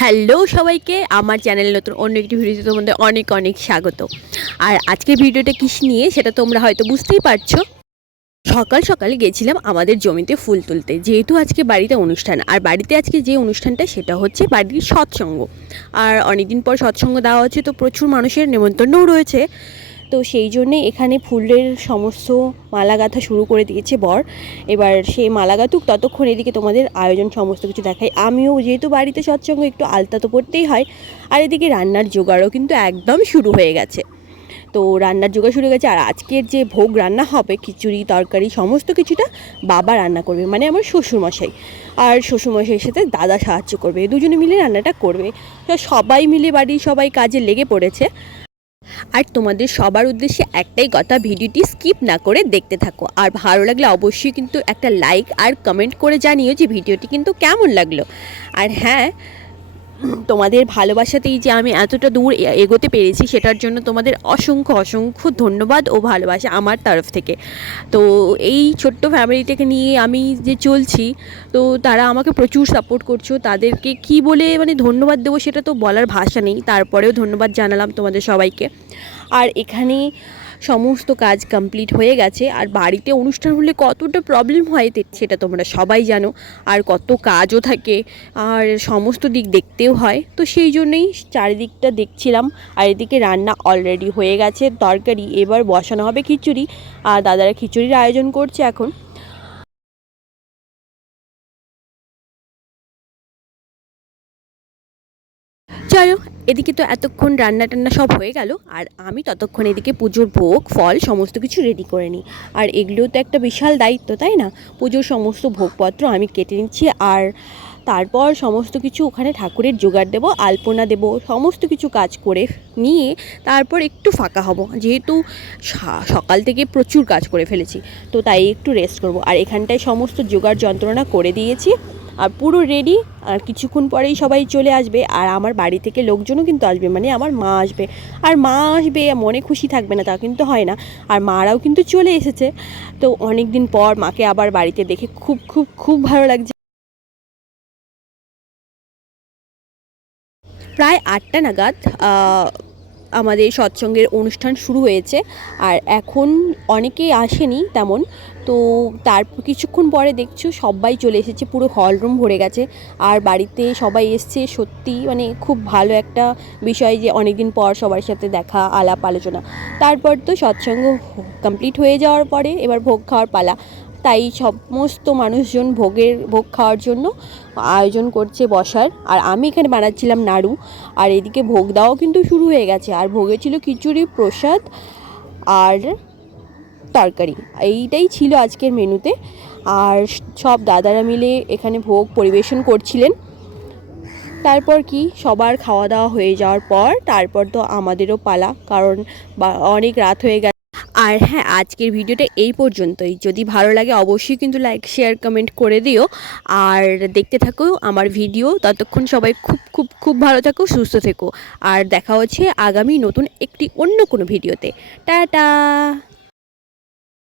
Hello সবাইকে, আমার channel নতুন অন্য একটি ভিডিওতে তোমাদের অনেক অনেক স্বাগত। আর আজকে ভিডিওটা কিস নিয়ে, সেটা তোমরা হয়তো বুঝতেই পারছ। সকাল সকালে গেছিলাম আমাদের জমিতে ফুল তুলতে, যেহেতু আজকে বাড়িতে অনুষ্ঠান। আর বাড়িতে আজকে যে অনুষ্ঠানটা, সেটা হচ্ছে বাড়ির সৎসঙ্গ। আর অনেকদিন পর সৎসঙ্গ দেওয়া হচ্ছে, তো প্রচুর মানুষের নেমন্তন্নও রয়েছে। তো সেই জন্যে এখানে ফুলের সমস্ত মালা গাঁথা শুরু করে দিয়েছে বর। এবার সেই মালা গাঁথুক ততক্ষণ এদিকে তোমাদের আয়োজন সমস্ত কিছু দেখাই। আমিও যেহেতু বাড়িতে সৎসঙ্গ, একটু আলতা তো পড়তেই হয়। আর এদিকে রান্নার জোগাড়ও কিন্তু একদম শুরু হয়ে গেছে। তো রান্নার জোগাড় শুরু হয়ে গেছে। আর আজকের যে ভোগ রান্না হবে, খিচুড়ি, তরকারি, সমস্ত কিছুটা বাবা রান্না করবে মানে আমার শ্বশুরমশাই। আর শ্বশুরমশাইয়ের সাথে দাদা সাহায্য করবে, দুজনে মিলে রান্নাটা করবে। সবাই মিলে বাড়ির সবাই কাজে লেগে পড়েছে। আর তোমাদের সবার উদ্দেশ্যে একটাই কথা, ভিডিওটি স্কিপ না করে দেখতে থাকো। আর ভালো লাগলে অবশ্যই কিন্তু একটা লাইক আর কমেন্ট করে জানিও যে ভিডিওটি কিন্তু কেমন লাগল। আর হ্যাঁ তোমাদের ভালোবাসাতেই যে আমি এতটা দূর এগোতে পেরেছি, সেটার জন্য তোমাদের অসংখ্য অসংখ্য ধন্যবাদ ও ভালোবাসা আমার তরফ থেকে। তো এই ছোট্ট ফ্যামিলিটাকে নিয়ে আমি যে চলছি, তো তারা আমাকে প্রচুর সাপোর্ট করছ। তাদেরকে কি বলে মানে ধন্যবাদ দেবো সেটা তো বলার ভাষা নেই। তারপরেও ধন্যবাদ জানালাম তোমাদের সবাইকে। আর এখানে সমস্ত কাজ কমপ্লিট হয়ে গেছে। আর বাড়িতে অনুষ্ঠান হলে কতটা প্রবলেম হয় সেটা তোমরা সবাই জানো। আর কত কাজও থাকে। আর সমস্ত দিক দেখতেও হয়। তো সেই জন্যেই চারিদিকটা দেখছিলাম। আর এদিকে রান্না অলরেডি হয়ে গেছে। তরকারি এবার বসানো হবে খিচুড়ি। আর দাদারা খিচুড়ির আয়োজন করছে এখন। চলো, এদিকে তো এতক্ষণ রান্না টান্না সব হয়ে গেল, আর আমি ততক্ষণ এদিকে পুজোর ভোগ, ফল, সমস্ত কিছু রেডি করে নিই। আর এগুলো তো একটা বিশাল দায়িত্ব, তাই না? পুজোর সমস্ত ভোগপত্র আমি কেটে নিচ্ছি, আর তারপর সমস্ত কিছু ওখানে ঠাকুরের জোগাড় দেবো, আলপনা দেবো, সমস্ত কিছু কাজ করে নিয়ে তারপর একটু ফাঁকা হব। যেহেতু সকাল থেকে প্রচুর কাজ করে ফেলেছি, তো তাই একটু রেস্ট করব। আর এখানটায় সমস্ত জোগাড় যন্ত্রণা করে দিয়েছি। আর পুরো রেডি আর কিছুক্ষণ পরেই সবাই চলে আসবে। আর আমার বাড়ি থেকে লোকজনও কিন্তু আসবে মানে আমার মা আসবে। আর মা আসবে, মনে খুশি থাকবে না, তা কিন্তু হয় না। আর মারাও কিন্তু চলে এসেছে। তো অনেক দিন পর মাকে আবার বাড়িতে দেখে খুব খুব খুব ভালো লাগছে। প্রায় আটটা নাগাদ আমাদের সৎসঙ্গের অনুষ্ঠান শুরু হয়েছে আর এখন অনেকেই আসেনি তেমন। তো তার কিছুক্ষণ পরে দেখছ সবাই চলে এসেছে, পুরো হল রুম ভরে গেছে। আর বাড়িতে সবাই এসছে সত্যি মানে খুব ভালো একটা বিষয় যে অনেকদিন পর সবার সাথে দেখা, আলাপ, আলোচনা। তারপর তো সৎসঙ্গ কমপ্লিট হয়ে যাওয়ার পরে এবার ভোগ খাওয়ার পালা। তাই সমস্ত মানুষজন ভোগের, ভোগ খাওয়ার জন্য আয়োজন করছে বসার। আর আমি এখানে বানাচ্ছিলাম নাড়ু। আর এদিকে ভোগ দেওয়াও কিন্তু শুরু হয়ে গেছে। আর ভোগে ছিল খিচুড়ি, প্রসাদ আর তরকারি। এইটাই ছিল আজকের মেনুতে। আর সব দাদারা মিলে এখানে ভোগ পরিবেশন করছিলেন। তারপর কি? সবার খাওয়া দাওয়া হয়ে যাওয়ার পর তারপর তো আমাদেরও পালা। কারণ অনেক রাত হয়ে গেছে। আর হ্যাঁ আজকের ভিডিওটা এই পর্যন্তই। যদি ভালো লাগে অবশ্যই কিন্তু লাইক শেয়ার কমেন্ট করে দিও। আর দেখতে থাকো আমার ভিডিও। ততক্ষণ সবাই খুব খুব খুব ভালো থাকো, সুস্থ থেকো। আর দেখা হচ্ছে আগামী নতুন একটি অন্য কোনো ভিডিওতে। টাটা!